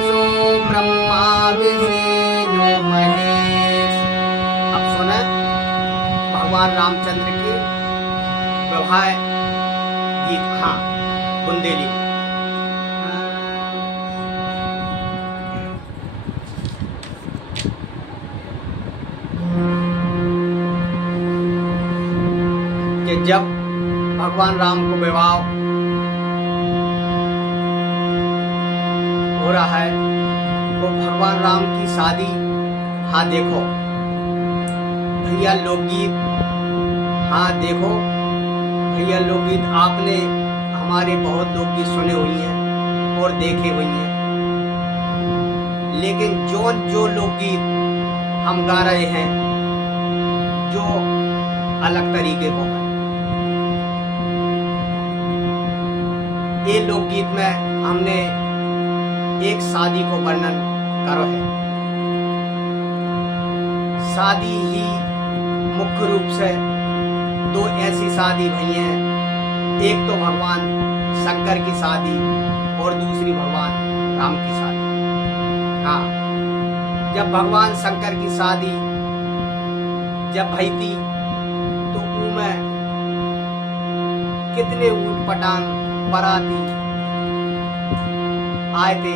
सो ब्रह्मा विष्णु महेश। अब सुने भगवान रामचंद्र के विवाह गीत। हाँ, बुंदेली कि जब भगवान राम को विवाह हो रहा है तो भगवान राम की शादी। हाँ देखो भैया लोकगीत, हाँ देखो भैया लोकगीत आपने हमारे बहुत लोकगीत सुने हुई हैं और देखे हुई हैं, लेकिन जो लोकगीत हम गा रहे हैं जो अलग तरीके को है। ये लोकगीत में हमने एक शादी को वर्णन करो है। शादी ही मुख्य रूप से दो ऐसी शादी भई हैं, एक तो भगवान शंकर की शादी और दूसरी भगवान राम की शादी। हाँ, जब भगवान शंकर की शादी जब भई थी तो उनमें कितने ऊट पटांग बराती आए थे,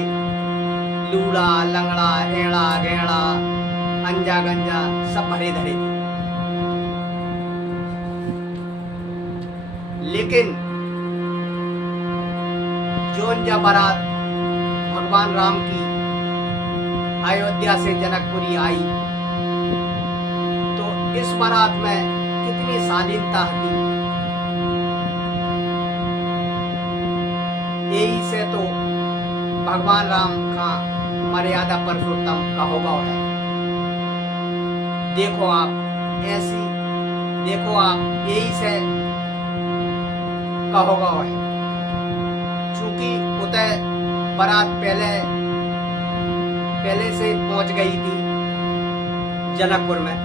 लूड़ा लंगड़ा एड़ा गेड़ा अंजा गंजा सब भरे धरे थे। लेकिन जोन जब बारात भगवान राम की अयोध्या से जनकपुरी आई तो इस बारात में कितनी शालीनता थी। यही से तो भगवान राम का मर्यादा पुरुषोत्तम कहोगा है। देखो आप ऐसी, देखो आप यही से कहोगा है, चूंकि उदय बारात पहले से पहुंच गई थी जनकपुर में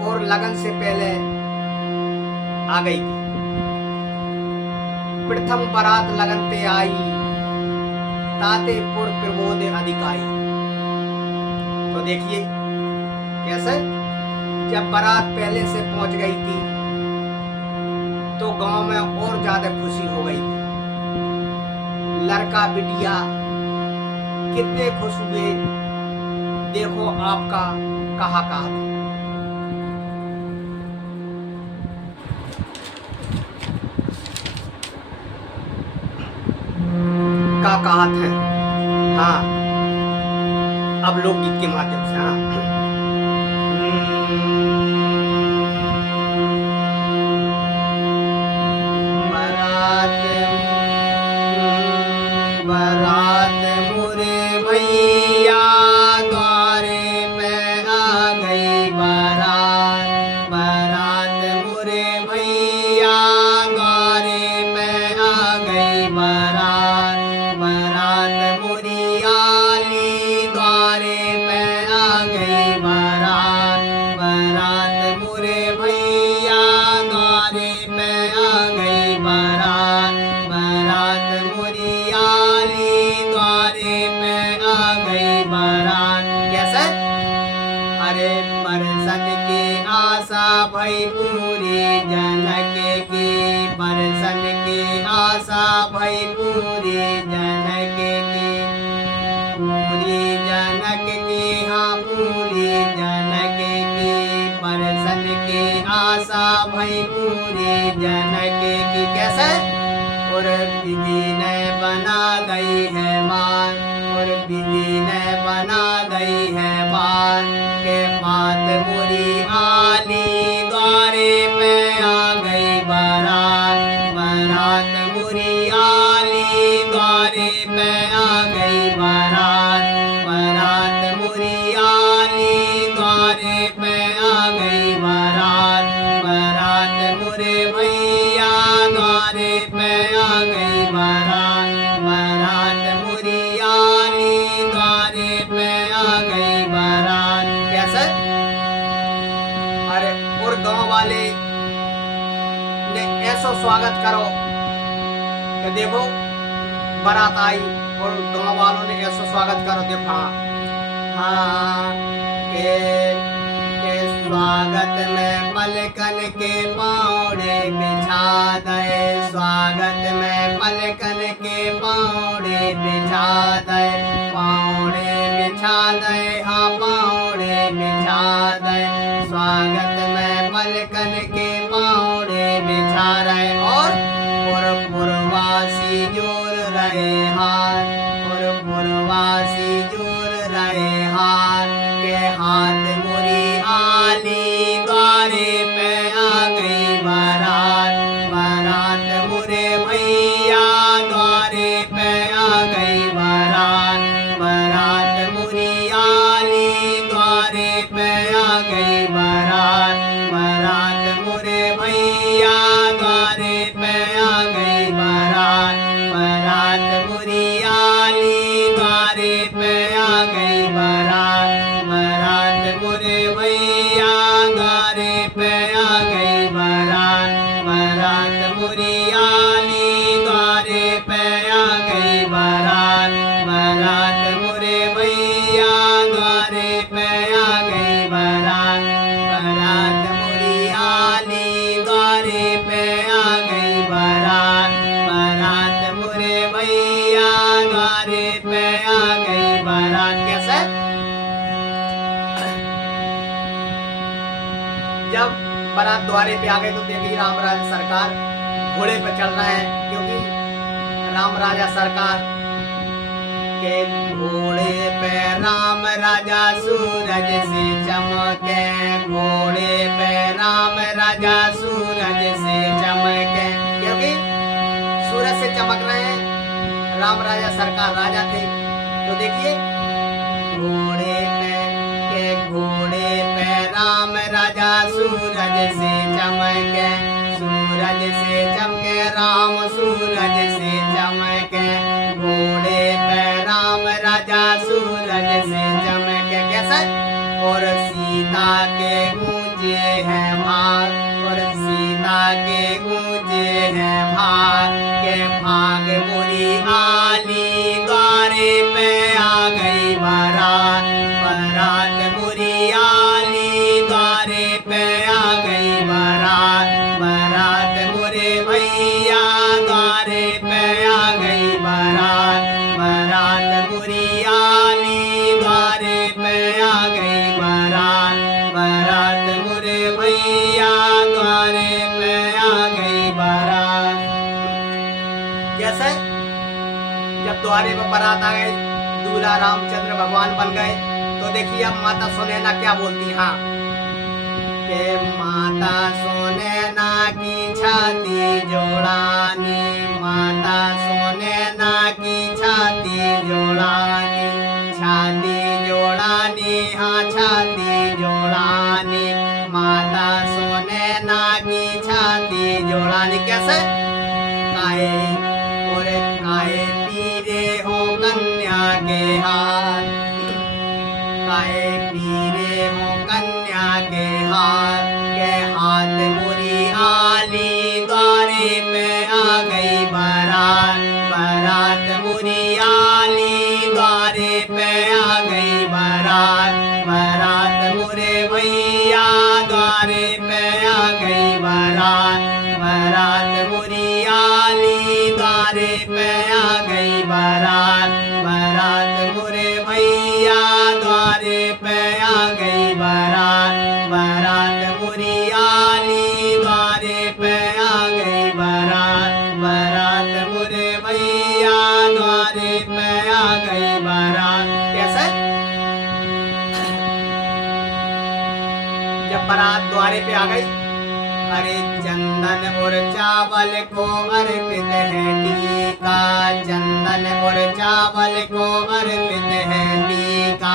और लगन से पहले आ गई थी। प्रथम बारात लगन ते आई, तातेपुर प्रमोद अधिकाई। तो देखिए कैसे जब बारात पहले से पहुंच गई थी तो गांव में और ज्यादा खुशी हो गई थी। लड़का बिटिया कितने खुश हुए, देखो आपका कहा था। का कहत है। हाँ, अब लोकगीत के माध्यम से। हाँ, बारात मोरे भैया द्वारे पे आ गई बारात, बारात मोरे भैया द्वारे पे आ गई बारात, बारात मोरी आली द्वारे पे आ गई बारात, बारात मोरे भैया द्वारे पे आ गई बारात, बारात मोरी आली द्वारे पे आ गई बारात। कैसे? अरे बरसन की आशा भई पूरी जनक की, बरसन की आशा भई पूरी जनक की, पूरी जनक की। हाँ, पूरी जनक की, बरसन की आशा भई पूरी जनक की। कैसे? और विधि ने बना गई है मान, और विधि ने बना गई है मान के बात मोरी आली द्वारे पे आ गई बारात, बारात मोरी आली द्वारे पे आ गई बारात, बारात मोरी आली द्वारे पे आ गई बारात, बारात मोरे भैया द्वारे पे आ गई बारात, बारात मोरी आली द्वारे पे आ गई बारात। कैसे? अरे और गांव वाले ने ऐसा स्वागत करो कि देखो बारात आई और गांव वालों ने ऐसा स्वागत करो देखो। हाँ के स्वागत में पलकन के पौड़े बिछा दे, स्वागत में पलकन के पौड़े बिछा दे, पौड़े बिछा दे, हाँ पौड़े बिछा दे, स्वागत में पलकन के पौड़े बिछा रहे। और पुरवासी जोर रहे हाथ, पुरवासी जोर रहे हाथ, के हाथ मुरी आली द्वारे पे आ गई बारात, बारात मुरे भैया द्वारे पे आ गई बारात, बारात मुरी आली द्वारे पे आ गई बारात, बारात मुरे भैया द्वारे पे आ गई बारात, बारात मुरी आली द्वारे पे आ गई बारात, बारात मुरे भैया द्वारे पे आ गई बारात, बारात मुरी आली द्वारे पे आ गई बारात, बारात मुरे भैया द्वारे पे आ गई बारात, बारात मुरी आली द्वारे पे आ गई बारात, बारात मुरे भैया द्वारे पे आ गई बारात। कैसे? जब बारात द्वारे पे आ गए तो देखिए राम राजा सरकार घोड़े पे चल रहे हैं, क्योंकि राम राजा सरकार के घोड़े पे राम राजा सूरज से चमके, घोड़े पे राम राजा सूरज से चमके, क्योंकि सूरज से चमक रहे हैं। राम राजा सरकार राजा थे, तो देखिए घोड़े पे राम राजा सूरज से चमके, सूरज से चमके राम सूरज से चमके, घोड़े पे राम राजा सूरज से चमके। कैसे? और सीता के ऊंचे हैं भाग, और सीता के ऊंचे हैं भाग, के भाग मुरी आली द्वारे पे आ गई बारात, बारात मुरी आली द्वारे पे आ गई बारात, बारात मुरे भैया द्वारे पे आ गई बारात, बारात मुरी आली द्वारे पे आ गई बारात, बारात मुरे भैया द्वारे पे आ गई बारात। कैसे? जब द्वारे पर बारात आ गई, दूल्हा रामचंद्र भगवान बन गए, तो देखिए अब माता सुनैना क्या बोलती। हाँ के माता सुनैना की छाती जोड़ानी, माता सुनैना की छाती जोड़ानी, छाती जोड़ानी, हाँ छाती जोड़ानी, माता सुनैना की छाती जोड़ानी। कैसे? काए और काए पीरे हो कन्या के हाथ, काए पीरे हो कन्या के हाथ, के हाथ मुरी आली द्वारे पे आ गई बारात, बारात मुरी आली द्वारे पे आ गई बारात, बारात मुरे भैया द्वारे पे आ गई बारात, बारात मुरी आली द्वारे पे आ गई बारात, बारात मुरे भैया द्वारे पे आ गई बारात, बारात मुरी आली द्वारे पे आ गई बारात, बारात मुरे भैया द्वारे पे आ गई बारात। कैसे? जब बारात द्वारे पे आ गई, अरे चंदन और चावल को अर्पित है टीका, चंदन और चावल को अर्पित है टीका,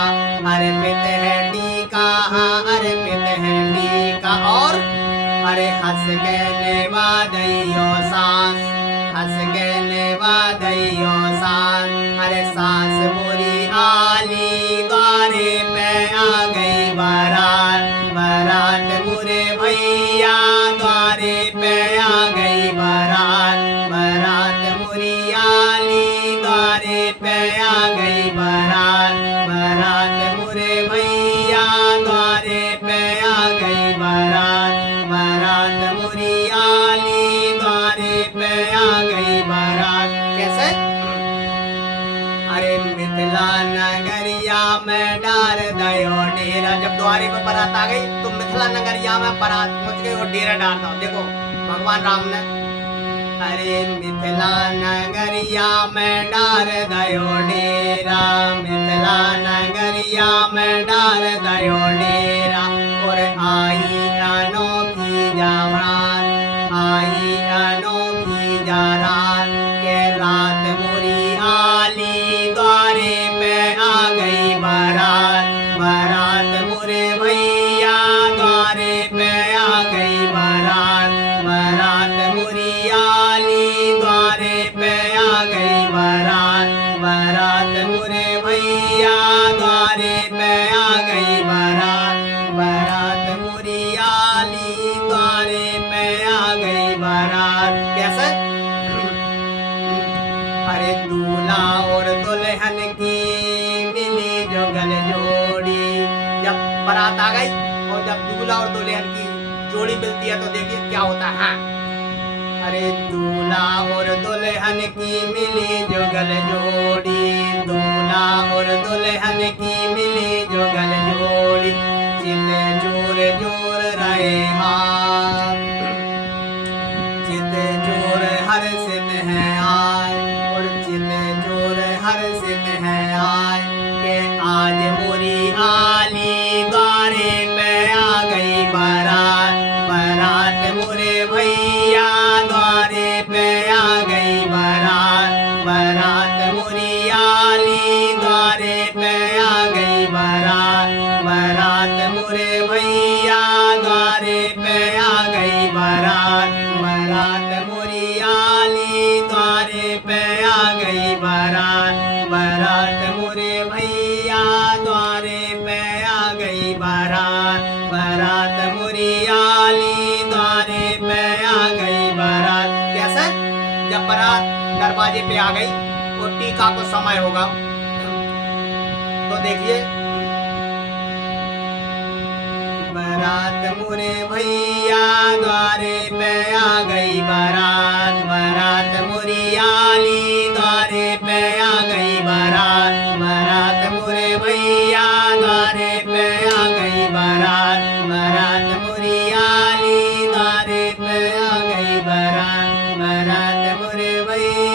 अर्पित है टीका, हाँ अर्पित है टीका। और अरे हंस के नेवा दैयो सांस, हंस के नेवा दैयो सांस, अरे सांस मुरी आली द्वारे पे आ गई बारात, बारात मुरे भैया द्वारे पे आ गई बारात, बारात मुरी आली द्वारे पे आ गई बारात, बारात मुरे भैया द्वारे पे आ गई बारात, बारात मुरी आली द्वारे पे आ गई बारात। कैसे? अरे मिथिला नगरिया में डार दयो डेरा। जब द्वारे पे बारात आ गई तो मिथिला नगरिया में बारात पहुंच गई और डेरा डाल दो। देखो भगवान राम ने, अरे मिथिला नगरिया में डार दयो डेरा, मिथिला नगरिया में डार दयो डेरा। और आई अनोखी जावरात, आई अनोखी जारात के रात मुरी आली द्वारे पे आ गई बारात, बारात मुरे भैया द्वारे पे आ गई बारात, बारात मुरी आली द्वारे पे आ गई बारात, बारात मुरे भैया द्वारे पे आ गई बारात, बारात मुरी आली द्वारे पे आ गई बारात। कैसे? अरे दूल्हा और दुल्हन की मिली जो गल जोड़ी। जब बारात आ गई और जब दूल्हा और दुल्हन की जोड़ी मिलती है तो देखिए क्या होता है। अरे दूल्हा और दुल्हन की मिली जो गल जोड़ी, दूल्हा और दुल्हन की मिली जो गल जोड़ी। चित जोर जोर रहे हाथ, चित जोर हर्षित है आय, और चित जोर हर्षित है आय के आज मुरी आली द्वारे पे आ गई बारात, बारात मुरे भैया द्वारे पे आ गई बारात, बारात मुरी आली द्वारे पे आ गई बारात, बारात मुरे भैया द्वारे पे आ गई बारात, बारात मुरी आली द्वारे पे आ गई बारात, बारात मुरे भैया द्वारे पे आ गई बारात, बारात मुरी आली द्वारे पे आ गई बारात। कैसे? जब बारात दरवाजे पे आ गई और टीका को समय होगा तो देखिए, बारात मुरे भैया द्वारे पे आ गई बारात, बारात मुरी आली द्वारे पे आ गई बारात, बारात मुरे भैया द्वारे पे आ गई बारात, बारात मुरी आली द्वारे पे आ गई बारात, बारात मुरे भैया